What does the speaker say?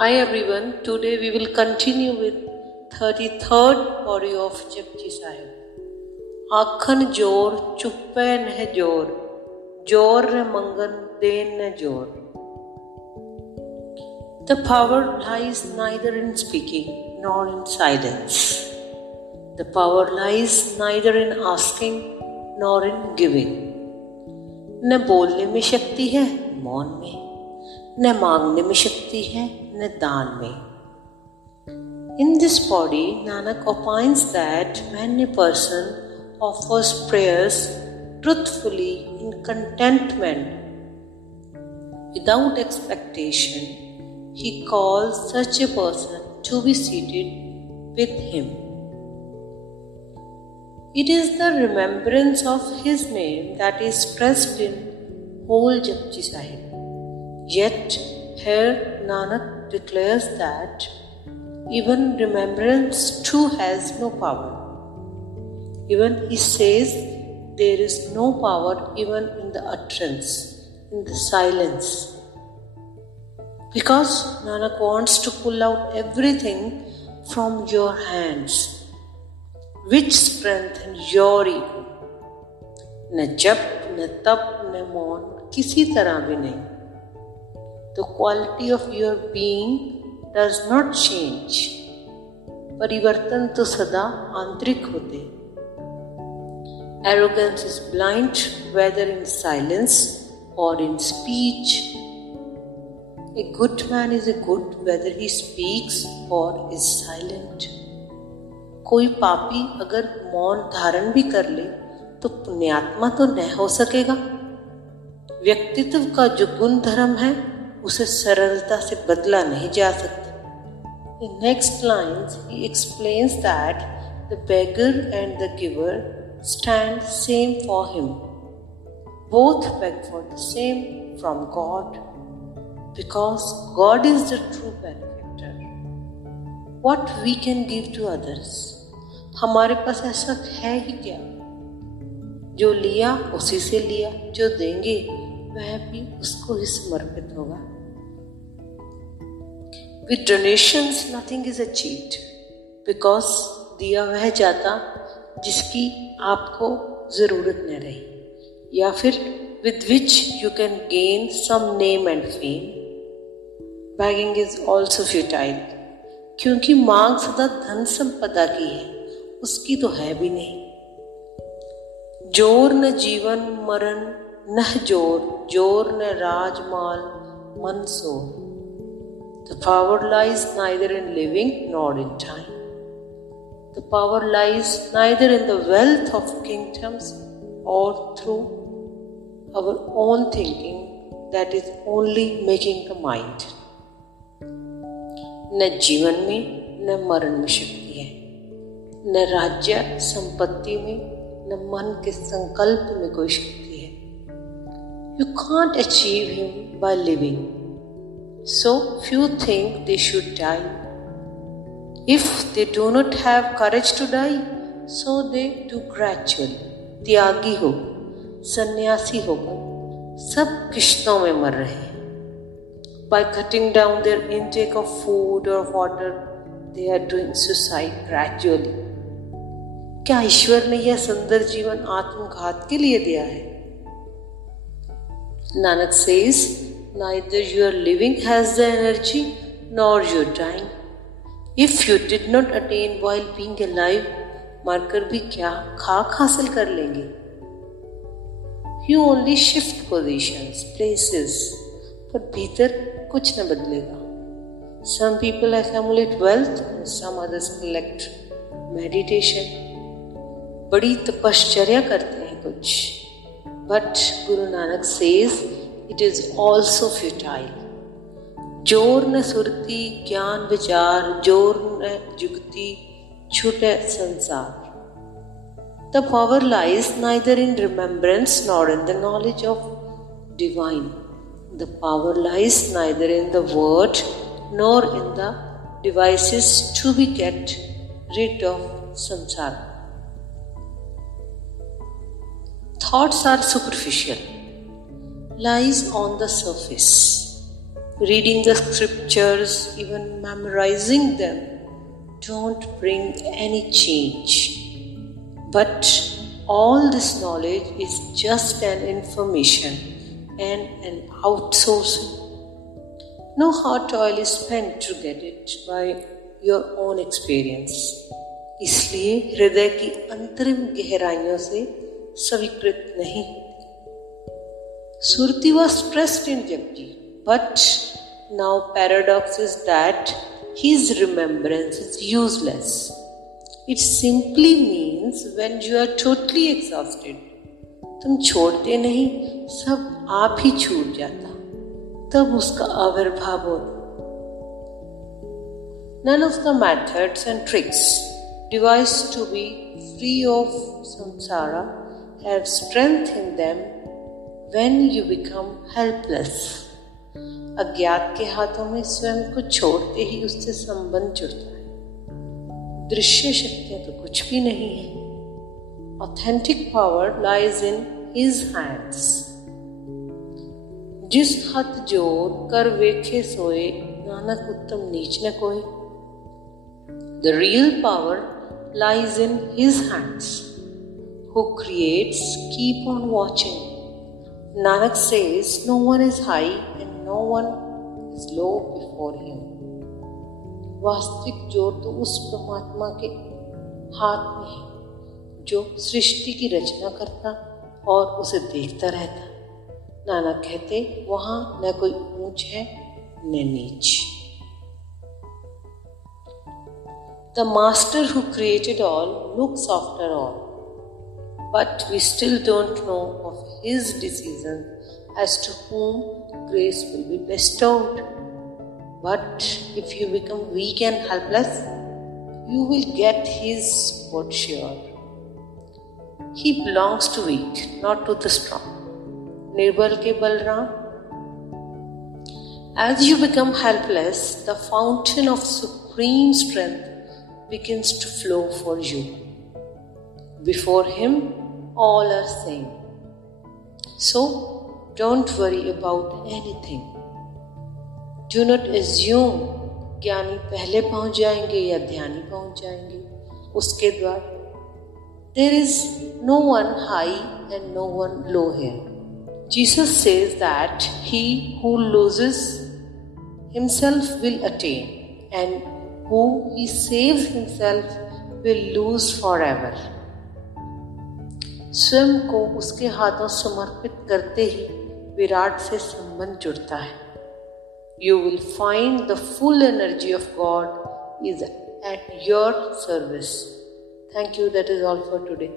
Hi everyone, today we will continue with 33rd Pauri of Japji Sahib. आखन जोर चुप्पे नह जोर, जोर न मंगन देन न जोर. The power lies neither in speaking nor in silence. The power lies neither in asking nor in giving. न बोलने में शक्ति है मौन में, न मांगने में शक्ति है न दान में. In this body, Nanak opines that when a person offers prayers truthfully in contentment, without expectation, he calls such a person to be seated with him. It is the remembrance of his name that is pressed in whole Japji Sahib. Yet here Nanak declares that even remembrance too has no power. Even he says there is no power even in the utterance, in the silence. Because Nanak wants to pull out everything from your hands, which strengthen your ego. न जप, न तप, न मौन, किसी तरह भी नहीं. The quality of your being does not change. परिवर्तन तो सदा आंतरिक होते. Arrogance is blind whether in silence or in speech. A good man is a good whether he speaks or is silent. कोई पापी अगर मौन धारण भी कर ले तो पुण्यात्मा तो न हो सकेगा. व्यक्तित्व का जो गुण धर्म है उसे सरलता से बदला नहीं जा सकता. In next lines he explains that the beggar and the giver stand same for him. Both beg for the same from God, because God is the true benefactor. What we can give to others, हमारे पास ऐसा है ही क्या. जो लिया उसी से लिया, जो देंगे वह भी उसको ही समर्पित होगा. With donations nothing is achieved, because दिया वह जाता जिसकी आपको जरूरत न रही, या फिर with which you can gain some name and fame. Begging is also futile, क्योंकि मांग सदा धन संपदा की है, उसकी तो है भी नहीं. जोर न जीवन मरण न जोर, जोर न राजमाल मन सोर. The power lies neither in living nor in time. The power lies neither in the wealth of kingdoms or through our own thinking that is only making the mind. न जीवन में न मरण में शक्ति है, न राज्य संपत्ति में न मन के संकल्प में कोई शक्ति है. You can't achieve him by living. So few think they should die. If they do not have courage to die, so they do gradually. त्यागी हो, सन्यासी होकर सब किश्तों में मर रहे हैं. By cutting down their intake of food or water, they are doing suicide gradually. क्या ईश्वर ने यह सुंदर जीवन आत्मघात के लिए दिया है? Nanak says, neither your living has the energy nor your dying. If you did not attain while being alive, मरकर भी क्या खाक हासिल कर लेंगे. You only shift positions, places, पर भीतर कुछ न बदलेगा. Some people accumulate wealth and some others collect meditation. बड़ी तपश्चर्या करते हैं कुछ, but Guru Nanak says it is also futile. जोर न सुरती ज्ञान विचार, जोर न जुगती छूटे संसार. The power lies neither in remembrance nor in the knowledge of divine. The power lies neither in the word nor in the devices to be get rid of samsara. Thoughts are superficial, lies on the surface. reading the scriptures, even memorizing them, don't bring any change. But all this knowledge is just an information and an outsourcing. No hard toil is spent to get it by your own experience. इसलिए हृदय की अंतरिम गहराइयों से स्वीकृत नहीं होती. Surti was pressed in jeopardy, but now paradox is that his remembrance is useless. It simply means when you are totally exhausted, तुम छोड़ते नहीं, सब आप ही छूट जाता, तब उसका आविर्भाव होता. None of the methods and tricks devised to be free of samsara have strength in them when you become helpless. अज्ञात के हाथों में स्वयं को छोड़ते ही उससे संबंध जुड़ता है. दृश्य शक्तियां तो कुछ भी नहीं है. Authentic power lies in his hands. जिस हाथ जोड़ कर वेखे सोए, नानक उत्तम नीच न कोई. The real power lies in his hands. Who creates, keep on watching. Nanak says, no one is high and no one is low before him. वास्तविक जोर तो उस परमात्मा के हाथ में है जो सृष्टि की रचना करता और उसे देखता रहता. नानक कहते, वहां न कोई ऊंच है न नीच. The master who created all looks after all, but we still don't know of his decision as to whom grace will be bestowed. But if you become weak and helpless, you will get his support sure. He belongs to weak, not to the strong. Nirbal ke Balram. As you become helpless, the fountain of supreme strength begins to flow for you. Before him, all are same. So, don't worry about anything. Do not assume ज्ञानी पहले पहुंच जाएंगे या ध्यानी पहुंच जाएंगे उसके द्वार. There is no one high and no one low here. Jesus says that he who loses himself will attain, and who he saves himself will lose forever. स्वयं को उसके हाथों समर्पित करते ही विराट से संबंध जुड़ता है. You will find the full energy of God is at your service. Thank you. That is all for today.